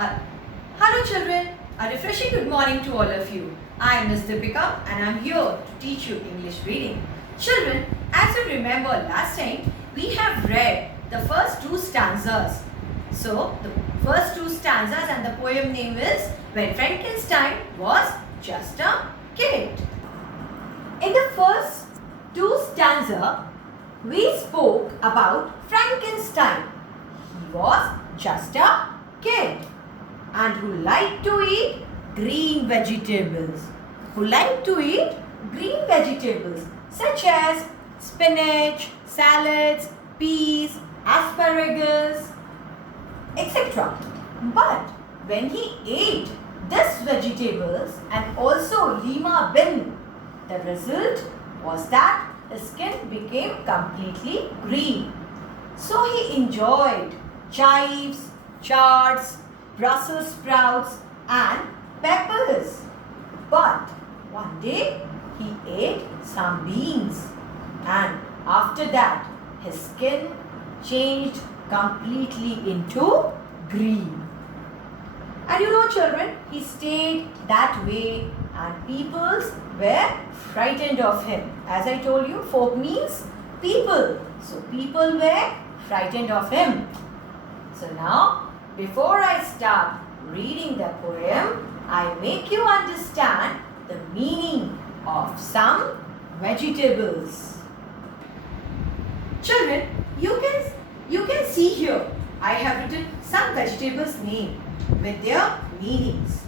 Uh, Hello children, a refreshing good morning to all of you. I am Ms. Deepika and I am here to teach you English reading. Children, as you remember last time, we have read the first two stanzas. So, the first two stanzas and the poem name is When Frankenstein Was Just a Kid. In the first two stanzas, we spoke about Frankenstein. He was just a kid and who liked to eat green vegetables. Such as spinach, salads, peas, asparagus, etc. But when he ate these vegetables and also lima bean, the result was that his skin became completely green. So he enjoyed chives, chards, Brussels sprouts and peppers. But one day he ate some beans and after that his skin changed completely into green. And you know children, he stayed that way and people were frightened of him. As I told you, folk means people. So people were frightened of him. So now, before I start reading the poem, I make you understand the meaning of some vegetables. Children, you can see here, I have written some vegetables name with their meanings.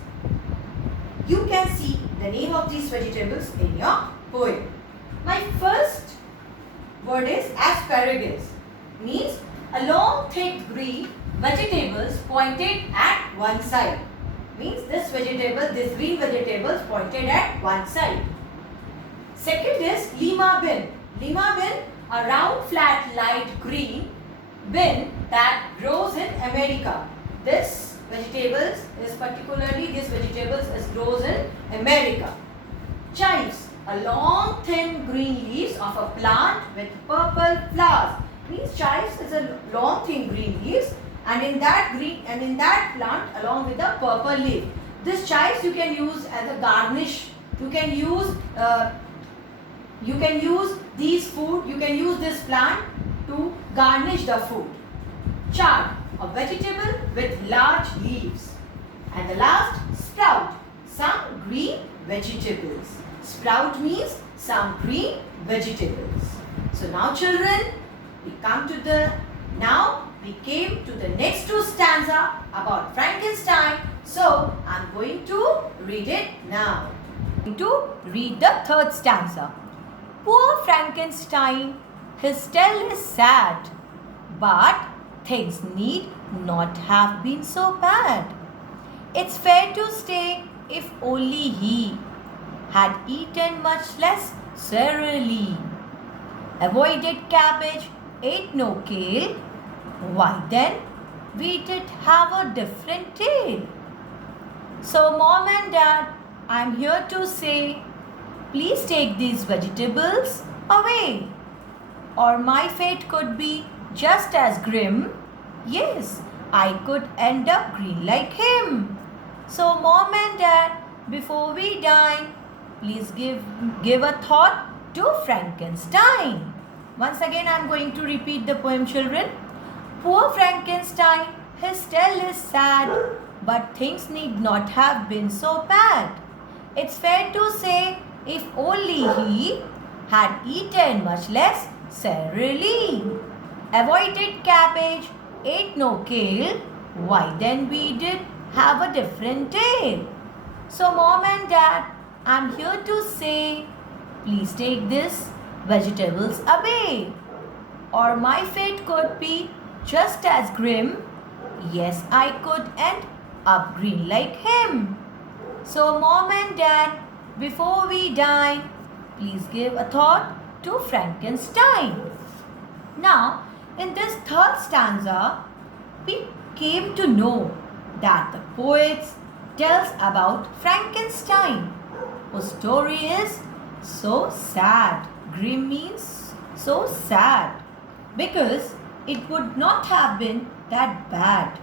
You can see the name of these vegetables in your poem. My first word is asparagus, means a long thick green vegetables pointed at one side. Means this green vegetables pointed at one side. Second is lima bean. Lima bean, a round flat light green bean that grows in America. This vegetables grows in America. Chives, a long thin green leaves of a plant with purple flowers. Means chives is a long thin green leaves and in that plant along with the purple leaf. This chives you can use as a garnish. You can use this plant to garnish the food. Chard, a vegetable with large leaves. And the last, sprout, some green vegetables. Sprout means some green vegetables. So now children, we came to the next two stanza about Frankenstein. So I am going to read it now. I'm going to read the third stanza. Poor Frankenstein, his tale is sad, but things need not have been so bad. It's fair to say if only he had eaten much less cereally, avoided cabbage, ate no kale, why then we did have a different tale. So mom and dad, I'm here to say, please take these vegetables away, or my fate could be just as grim. Yes, I could end up green like him. So mom and dad, before we dine, please give a thought to Frankenstein. Once again, I am going to repeat the poem, children. Poor Frankenstein, his tale is sad, but things need not have been so bad. It's fair to say, if only he had eaten much less cereally, avoided cabbage, ate no kale, why then we did have a different tale. So mom and dad, I'm here to say, please take these vegetables away, or my fate could be just as grim. Yes, I could end up green like him. So mom and dad, before we dine, please give a thought to Frankenstein. Now, in this third stanza, we came to know that the poet tells about Frankenstein, whose story is so sad. Grim means so sad, because it would not have been that bad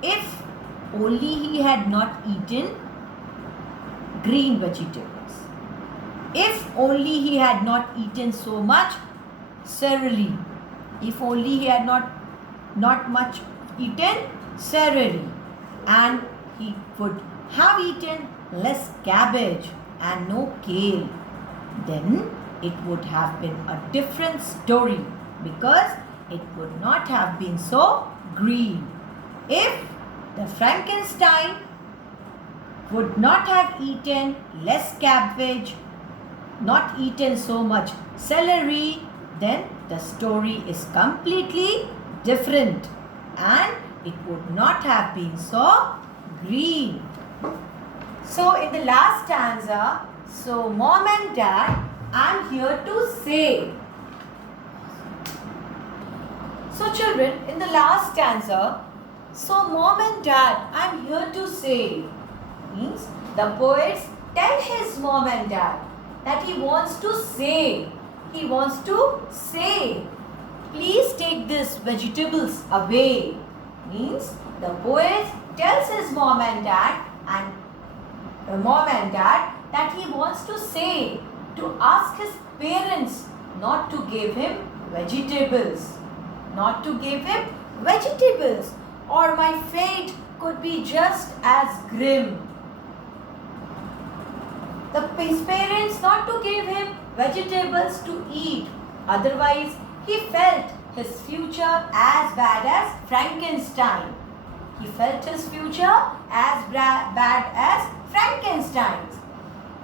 if only he had not eaten green vegetables. If only he had not eaten so much celery. If only he had not much eaten celery, and he would have eaten less cabbage and no kale, then it would have been a different story, because it would not have been so green. If the Frankenstein would not have eaten less cabbage, not eaten so much celery, then the story is completely different and it would not have been so green. So in the last stanza, so mom and dad, I'm here to say. So children, in the last stanza, so mom and dad, I'm here to say, means the poets tell his mom and dad that he wants to say. He wants to say, please take these vegetables away. Means the poet tells his mom and dad that he wants to say, to ask his parents not to give him vegetables. Not to give him vegetables, or my fate could be just as grim. His parents not to give him vegetables to eat, otherwise he felt his future as bad as Frankenstein. He felt his future as bad as Frankenstein's.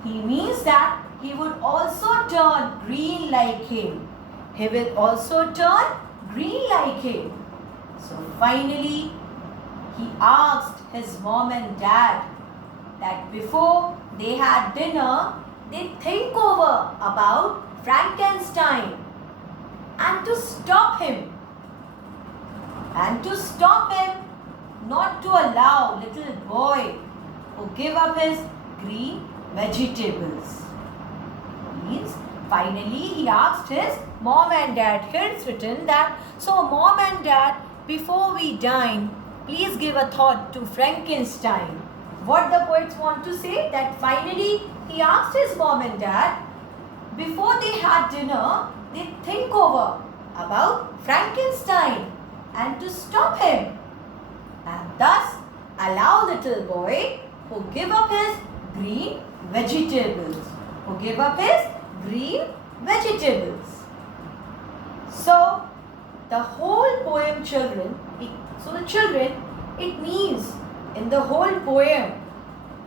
He means that he would also turn green like him. He will also turn green like him. So finally, he asked his mom and dad that before they had dinner, they think over about Frankenstein and to stop him. And to stop him, not to allow little boy who give up his green vegetables. Means finally he asked his mom and dad. Here it's written that, so mom and dad, before we dine, please give a thought to Frankenstein. What the poets want to say, that finally he asked his mom and dad, before they had dinner, they think over about Frankenstein and to stop him, and thus allow little boy who give up his green vegetables. Who give up his green vegetables. So the whole poem, children, it means in the whole poem,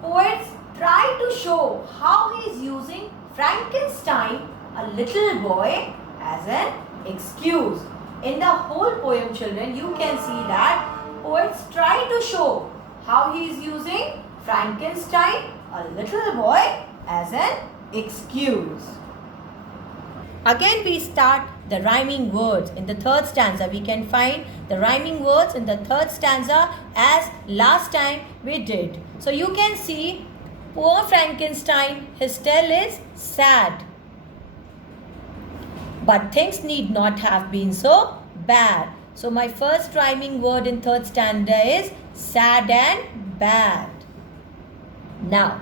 poets try to show how he is using Frankenstein, a little boy, as an excuse. In the whole poem, children, you can see that poets try to show how he is using Frankenstein, a little boy, as an excuse. Again we start the rhyming words. In the third stanza, we can find the rhyming words in the third stanza as last time we did. So you can see, poor Frankenstein, his tale is sad. But things need not have been so bad. So my first rhyming word in third stanza is sad and bad. Now,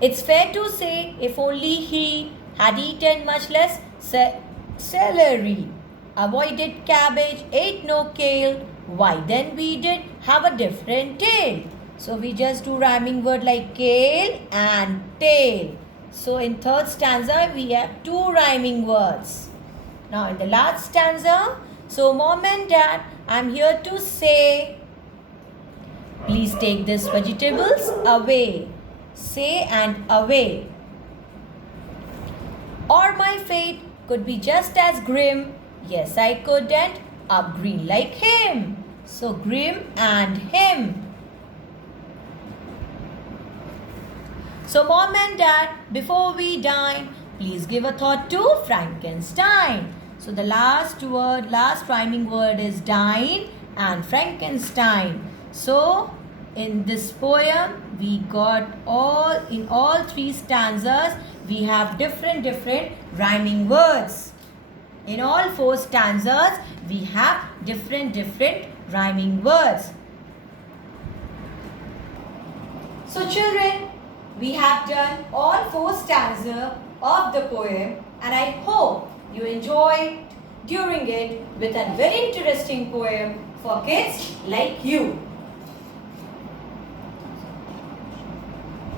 it's fair to say, if only he had eaten much less celery, avoided cabbage, ate no kale, why then we did have a different tale. So we just do rhyming word like kale and tail. So in third stanza we have two rhyming words. Now in the last stanza, so mom and dad, I'm here to say, please take these vegetables away. Say and away. Or my fate could be just as grim. Yes, I could end up green like him. So grim and him. So mom and dad, before we dine, please give a thought to Frankenstein. So the last rhyming word is dine and Frankenstein. So in this poem, we got in all three stanzas, we have different rhyming words. In all four stanzas, we have different rhyming words. So children, we have done all 4 stanzas of the poem and I hope you enjoyed during it with a very interesting poem for kids like you.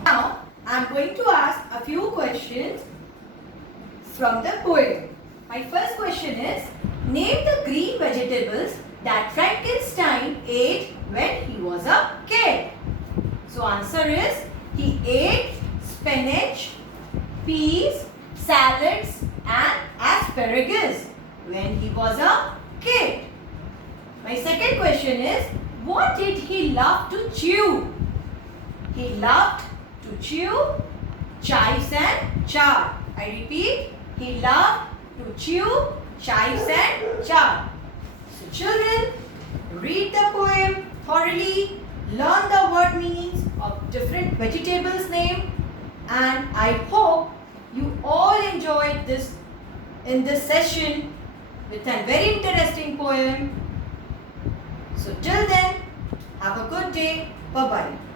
Now, I am going to ask a few questions from the poem. My first question is, name the green vegetables that Frankenstein ate when he was a kid. So answer is, he ate spinach, peas, salads and asparagus when he was a kid. My second question is, what did he love to chew? He loved to chew chives and char. I repeat, he loved to chew chives and char. So children, read the poem thoroughly, learn the word meanings of different vegetables name, and I hope you all enjoyed this in this session with a very interesting poem. So till then, have a good day. Bye-bye.